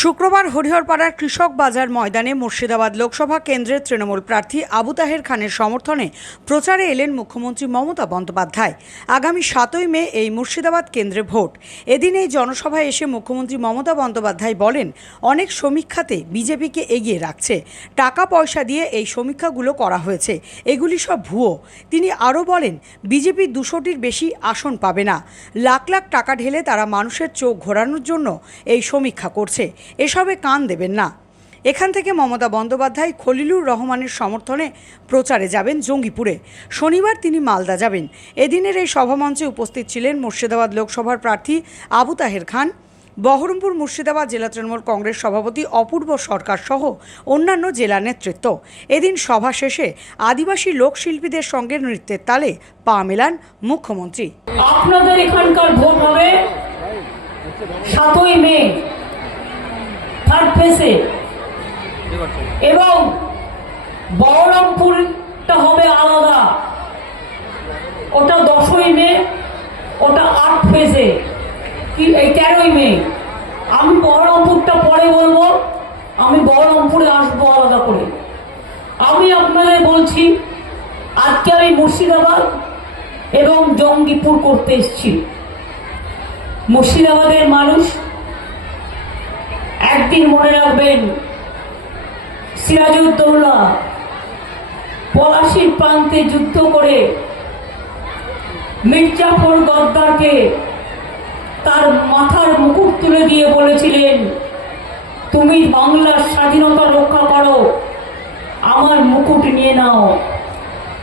শুক্রবার হরিহরপাড়ার কৃষক বাজার ময়দানে মুর্শিদাবাদ লোকসভা কেন্দ্রের তৃণমূল প্রার্থী আবু তাহের খানের সমর্থনে প্রচারে এলেন মুখ্যমন্ত্রী মমতা বন্দ্যোপাধ্যায়। আগামী 7ই মে এই মুর্শিদাবাদ কেন্দ্রে ভোট। এদিন এই জনসভায় এসে মুখ্যমন্ত্রী মমতা বন্দ্যোপাধ্যায় বলেন, অনেক সমীক্ষাতে বিজেপিকে এগিয়ে রাখছে, টাকা পয়সা দিয়ে এই সমীক্ষাগুলো করা হয়েছে, এগুলি সব ভুয়ো। তিনি আরও বলেন, বিজেপি 200টির বেশি আসন পাবে না, লাখ লাখ টাকা ঢেলে তারা মানুষের চোখ ঘোরানোর জন্য এই সমীক্ষা করছে, এসবে কান দেবেন না। এখান থেকে মমতা বন্দ্যোপাধ্যায় খলিলুর রহমানের সমর্থনে প্রচারে যাবেন জঙ্গিপুরে। শনিবার তিনি মালদা যাবেন। এদিনের এই সভামঞ্চে উপস্থিত ছিলেন মুর্শিদাবাদ লোকসভার প্রার্থী আবু তাহের খান, বহরমপুর মুর্শিদাবাদ জেলা তৃণমূল কংগ্রেস সভাপতি অপূর্ব সরকার সহ অন্যান্য জেলা নেতৃত্ব। এদিন সভা শেষে আদিবাসী লোকশিল্পীদের সঙ্গে নৃত্যের তালে পা মেলান মুখ্যমন্ত্রী। আপনাদের এখানকার ভোট হবে 7ই মে থার্ড ফেজে, এবং বহরমপুরটা হবে আলাদা, ওটা 10ই মে, ওটা 8 ফেজে, এই 13ই মে। আমি বহরমপুরটা পরে বলবো, আমি বহরমপুরে আসবো আলাদা করে। আমি আপনাদের বলছি, আজকে আমি মুর্শিদাবাদ এবং জঙ্গিপুর করতে এসেছি। মুর্শিদাবাদের মানুষ একদিন মনে রাখবেন, সিরাজউদ্দৌলা পলাশীর প্রান্তে যুদ্ধ করে মির্জাফর গদ্দারকে তার মাথার মুকুট তুলে দিয়ে বলেছিলেন, তুমি বাংলার স্বাধীনতা রক্ষা করো, আমার মুকুট নিয়ে নাও।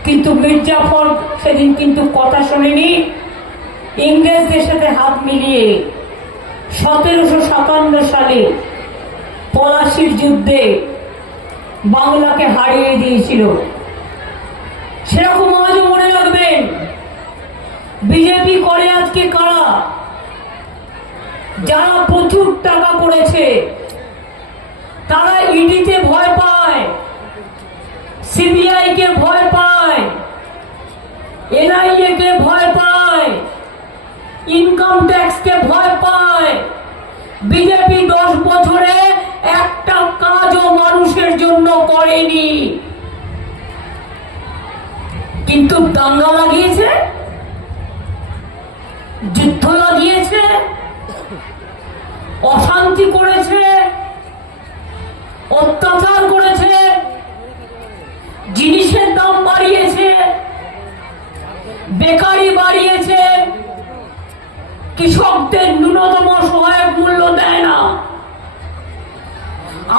কিন্তু মির্জাফর সেদিন কিন্তু কথা শোনেনি। ইংরেজদের সাথে হাত মিলিয়ে 1757 সালে পলাশীর যুদ্ধে বাংলাকে হারিয়ে দিয়েছিল। সেরকম আজও মনে রাখবেন, বিজেপি করে আজকে কারা? যারা প্রচুর টাকা করেছে, তারা ইডিতে ভয় পায়, সিবিআই কে ভয় পায়, এনআইএ কে ভয় পায়, ইনকাম ট্যাক্স কে ভয় পায়। বিজেপি 10 বছরে একটা কাজও মানুষের জন্য করেনি, কিন্তু দাঙ্গা লাগিয়েছে, যুদ্ধ লাগিয়েছে, অশান্তি করেছে, অত্যাচার করেছে, জিনিসের দাম বাড়িয়েছে, বেকারি বাড়িয়েছে, কৃষকদের ন্যূনতম সহায়ক মূল্য দেয় না।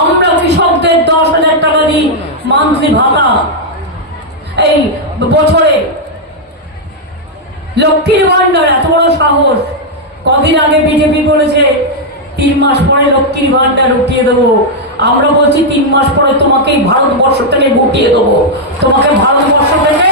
আমরা কৃষকদের 10,000 টাকা দিই মান্থলি ভাতা, এই বছরে লক্ষ্মীর ভান্ডার, এত বড় সাহস। কদিন আগে বিজেপি বলেছে 3 মাস পরে লক্ষ্মীর ভান্ডার উঠিয়ে দেবো। আমরা বলছি 3 মাস পরে তোমাকে ভারতবর্ষ থেকে গুটিয়ে দেবো, তোমাকে ভারতবর্ষ থেকে